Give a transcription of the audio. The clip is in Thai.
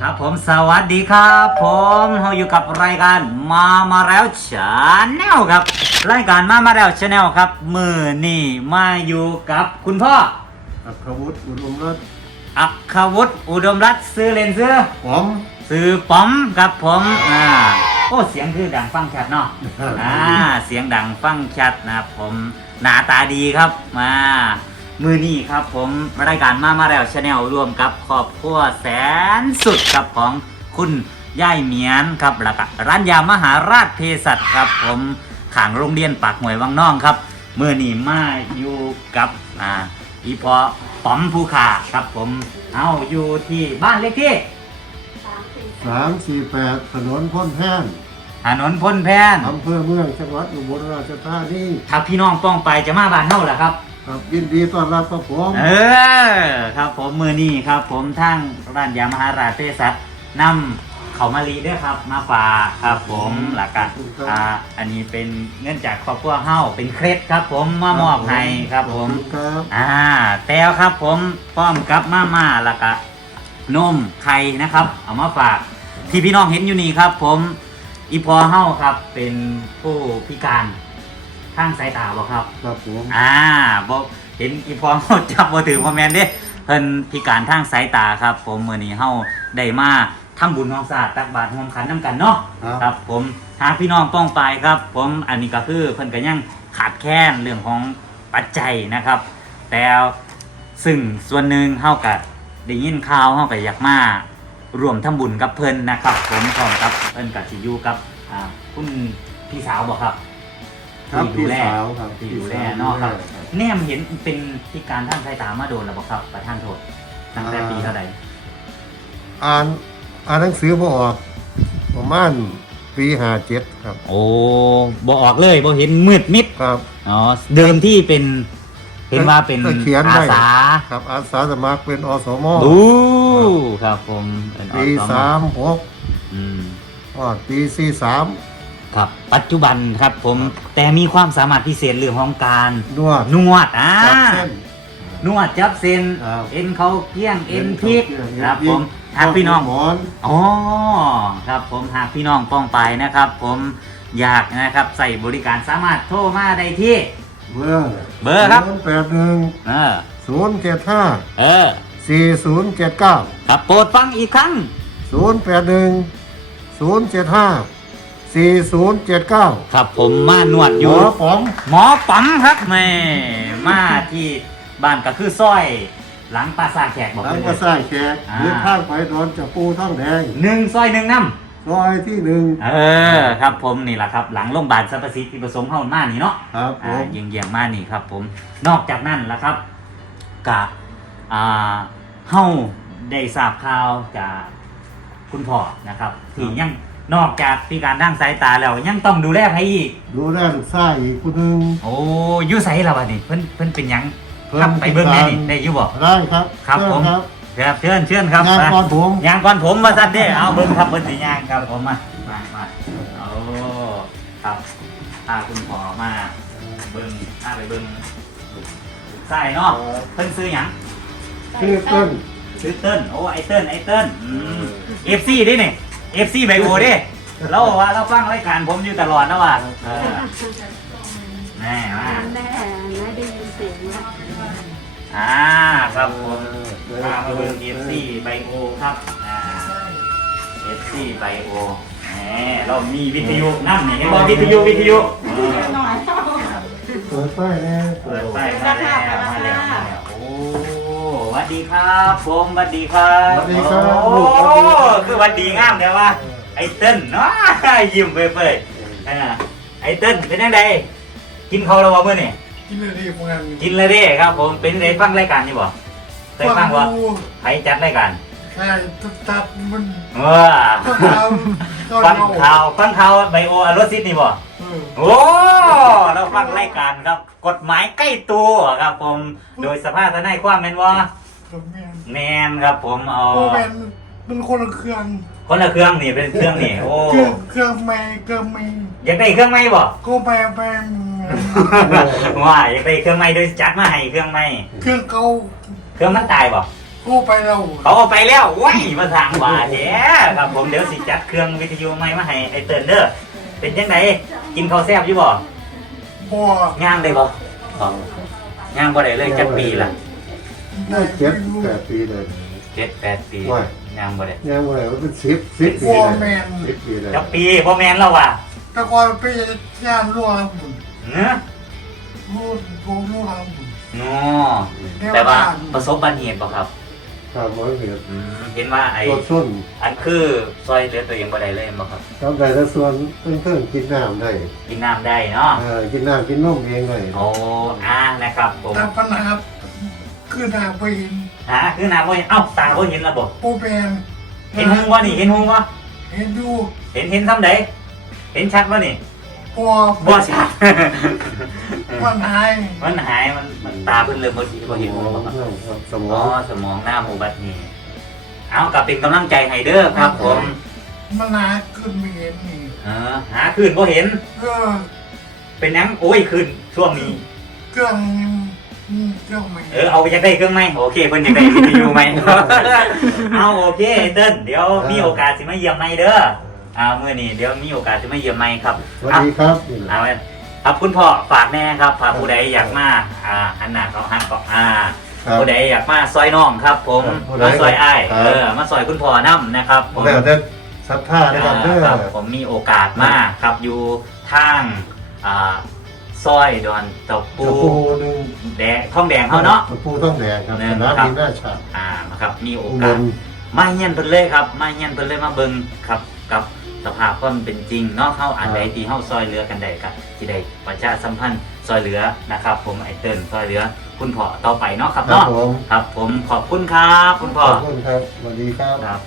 ครับผมสวัสดีครับผมเราอยู่กับรายการมามาแล้วชาแนลครับ รายการมามาแล้วชาแนลครับ มือนี่มาอยู่กับคุณพ่ออัครวุฒิอุดมรัตน์อัคควุฒิอุดมรัตน์ซื้อเลนซื้อผมซื้อป๋อมครับผมอ่าโอ้เสียงคือดังฟังชัดเนาะอ่าเสียงดังฟังชัดนะครับผมหน้าตาดีครับมา มือนี้ครับผมรายการมามาแล้วชาแนลรวมกับครอบครัวแสนสุดครับของคุณย่ายเหมียนครับแล้วก็ร้านยามหาราชเภสัชครับ ผมขางโรงเรียนปากหมวยวังน้องครับมือนี้มาอยู่กับอ่าอีพอป๋อมภูขาครับผมเอาอยู่ที่บ้านเลขที่สามสี่แปดถนนพ้นแท่นถนนพ้นแพนอำเภอเมืองจังหวัดอุบลราชธานีถ้าพี่น้องป้องไปจะมาบ้านเฮาล่ะครับ ครับยินดีต้อนรับครับผมเออครับผมมือนี้ครับผมทั้งร้านยามหาราชเภสัชนำเขาวมาลีด้วยครับ มาฝากครับผมหลักการอ่าอันนี้เป็นเงื่อนจากครอบครัวเฮาเป็นเคล็ดครับ ผมมามอบให้ครับผมครับ อ่าแต้วครับผมพร้อมกับมาม่าแล้วก็นมไข่นะครับ เอามาฝากที่พี่น้องเห็นอยู่นี่ครับ ผมอีพอเฮาครับเป็นผู้พิการ ทางสายตาบ่ครับ ครับผมอ่าบอกเห็นอีพอเฮาจับบ่ถือพ่อแม่นเด้เพิ่นพิการทางสายตาครับ ผมมื้อนี้เฮาได้มาทำบุญของศาสตร์ตักบาตรร่วมขันน้ำกันเนาะครับครับผมหากพี่น้องป้องไปครับ ผมอันนี้ก็คือเพิ่นก็ยังขาดแคลนเรื่องของปัจจัยนะครับ แต่ซึ่งส่วนหนึ่งเฮาก็ได้ยินข่าวเฮาก็อยากมารวมทำบุญกับเพิ่นนะครับ ผมพร้อมกับเพิ่นก็สิอยู่กับอ่าคุณพี่สาวบ่ครับ ครับที่ดูพี่แลสาวครับที่ดูแลเนาะครับแนมเห็นเป็นพิการทางสายตามาโดนแล้วบ่ครับ ประท่านโทษตั้งแต่ปีเท่าใดอ่านอ่านหนังสือพอออกประมาณปีห้าเจ็ดครับ โอ้บ่ออกเลยบ่เห็นมืดมิดครับ อ๋อเดิมที่เป็น เห็นว่าเป็นก็เขียนอาไว้สาครับอาสาสมัครเป็นอสมดูครับผมเป็นอปีสสามหกอืมอดปีสี่สาม ครับปัจจุบันครับผมแต่มีความสามารถพิเศษเรื่องของการนวดนวดอ่าจับเส้น นวดจับเส้นครับ เอ็นเขาเกี้ยงเอ็นพลิกเอ็นครับพลิผกมหากพี่น้อง หมอน อ๋อครับผมหากพี่น้องป้องไปนะครับ ผมอยากนะครับใส่บริการสามารถโทรมาได้ที่ เบอร์เบอร์ครับ ศูนย์แปดหนึ่งเออศูนย์เจ็ดห้าเออสี่ศูนย์เจ็ดเก้าครับโปรดฟังอีกครั้งศูนย์แปดหนึ่งศูนย์เจ็ดห้า สี่ศูนย์เจ็ดเก้าครับผมมานวดอหมยู่ อป๋องหมอปั๊มครับแม่มาที่บ้านก็คือซอย หลังปราสาทแขกบอกหลัเลงยกระส่ายแขกอ่าเดินทางไปโดนจะปูท่องแดงหนึ่งซอยหนึ่งน้ซอยที่หนึ่งำเออครับผมนี่แหละครับ หลังโรงพยาบาลสรรพสิทธิประสงค์เข้ามานี่เนาะ ครับผอ่าม เยียงเยียงๆมานี่ครับผมนอกจากนั้นแล้วครับกะอ่าเฮาได้ทราบข่าวจากคุณพ่อนะครับ ที่ยัง นอกจากพิการทางสายตาแล้วยังต้องดูแลใครอีก ดูแลลูกชายอีกคนหนึ่งโอ้อยูไสแล้ววะนี่เพิ่นเพิ่นเป็นหยังเพิ่น ครับไปเบิ่งแน่นี่พิการได้อยู่บ่ ได้ครับครับเชิญผม ครับครับเชิญเชิญครับงานมา ก่อนผมยางก่อนผมมาสั่นเด้เอาเบิ่งครับเบิ่งสิยางครับผมมา มามาโอ้ครับพาคุณพ่อมา เบิ่งพาไปเบิ่งใส่เนาะเพิ่นซื้อหยังชื่อเต้นซื้อเติ้ลโอ้ไอเติ้ลไอเติ้ลเอฟซีดิเนี่ย เอฟซีไบโอดิเราบอกว่าเราฟังรายการผมอยู่ตลอดนะว่าเออแน่มา แม่ไม่ได้ยินเสียงนะอ่าครับผมพามาเบิ่งเอฟซีไบโอครับอ่าเอฟซีไบโอแหมเรามีวิทยุนั่นนี่เห็นบอกวิทยุวิทยุเออหน่อยเปิดไฟแน่เปิดไฟมาแล้วมาแล้ว ดีครับผมสวัสดีครับสวัสดีครับโอ้ลูกสวัสดีครับ คือหวันดีงามเดี๋ยวว่า ไอ้เติ้ลเนาะยิ้มเปื่อยๆเออไอ้เติ้ลเป็นยังไงกินข้าวแล้วบ่เมื่อนี่กินเลยดีพวกนั้นกินเลยเด้ครับ ผมเป็นไงฟังรายการนี่บ่เคยฟังบ่ใครจัดรายการใช่ตับตับมันว้าก็ทำก็ฟังเน่าข่าวฟังข่าวไบโออารซิตนี่บ่ เออโอ้เราฟังรายการครับ กฎหมายใกล้ตัวครับผม โดยสภาพทนายความแม่นว่ากับแม่แมนครับผมเอาโอ้แมนเป็นคนละเครื่องคนละเครื่องนี่เป็นเครื่องนี่โอ้เครื่องเครื่องไม่เครื่องไม่อยากได้เครื่องไหมบ่ก็ไปไปว่าอยากได้เครื่องไหมโดยจัดมาให้เครื่องไหมเครื่องเก่าเครื่องมันตายบ่โคกูไปแล้วเขาเอาไปแล้วว้ายมาทางว่าแท้ครับผมเดี๋ยวสิจัดเครื่องวิทยุใหม่มาให้ไอ้เติ้นเด้อเป็นยังไงกินข้าวแซ่บอยู่บ่บัวย่างได้บ่อ๋อย่างบ่ได้เลยจักปีละ ได้เจ็ดแปดปีเลยเจ็ดแปดปีว้ายย่างบ่ได้ยังไงมันเป็นสิบสิบปีบัวเลยแมนสิบปีเลยจักปีบ่แม่นแล้วว่ะแต่ก่อนไปย่านรั่วครับผมเนื้อรู้รู้รู้ครับผมเนาะแต่ว่าประสบอุบัติเหตุบ่ครับครับมันเห็นอืมเห็นว่าไอ้ตัวส้นอันคือซอยเหลือตัวเองบ่ได้เลยบ่ครับทำได้แต่ส่วนเพิ่งเพิ่งกินน้ำได้กินน้ำได้เนาะเออกินน้ำกินนมเองได้โอ้อ่านะครับผมแต่ปัญหา คือหนาไปเห็นหาคือน้ำบ่เห็นเอ้าตาบ่เห็นระบบปูแมนเห็นหงบ่นี่เห็นหงบ่เห็นดูเห็นเห็นซ้ำใดเห็นชัดบ่นี่บัวบ่ชัดมันหาย มันหายมันมันตาเพิ่นเริ่มบ่บ่เห็นหงบ่ครับครับสมอ๋อองสมองหน้าอุบัติเหตุเอากลับเป็นกำลังใจให้เด้อครับผมมันหาขึ้นไม่เห็นนี่เออหาคืนบ่เห็น เออ เป็นหยังโอ้ยคืนช่วงนี้เครื่องอื มเครื่องไม่เออเอาไปจะได้เครื่องไหมโอเคเพิ่นจะได้วิทยุไหม เอาโอเคเติ้ลเดี๋ยวมีโอกาสสิมาเยี่ยมไหมเด้อเอาเมื่อนี้เดี๋ยวมีโอกาสสิมาเยี่ยมไหมครับสวัสดีครับนี่เอาไว้ครับคุณพ่อฝากแน่ครับฝากผู้ใดอยากมาอ่าหันหน้าเขาหันเกาะอ่า ครับ ผู้ใดอยากมาซอยน้องครับ ผมครับผู้ใดมาซอยอ้ายครับ เออมาซอยคุณพ่อน้ำนะครับผมแล้วแต่ศรัทธานะครับเด้อ่าอครับผมมีโอกาสมากครับอยู่ทางอ่า ซอยดอนเตะปู ตะปูหนึ่งแดงท้องแดงเขาเนาะ ตะปูต้องแดงครับหนึ่สงนามครับบินหน้าฉากอ่าครับมีโออุบกาสลมาเฮียนเพิ่นเลยครับ มาเฮียนเพิ่นเลยมาเบิ่งครับกับสภาพความเป็นจริงเนาะเฮาอันใดที่เฮาซอยเหลือกันได้ก็สิได้ประชาสัมพันธ์ซอยเหลือนะครับ ผมไอ้เติ้นซอยเหลือ คุณพ่อต่อไปเนาะครับครับเนาะผม ครับ ผมขอบคุณครับ คุณพ่อขอบคุณครับสวัสดีครับ ครับ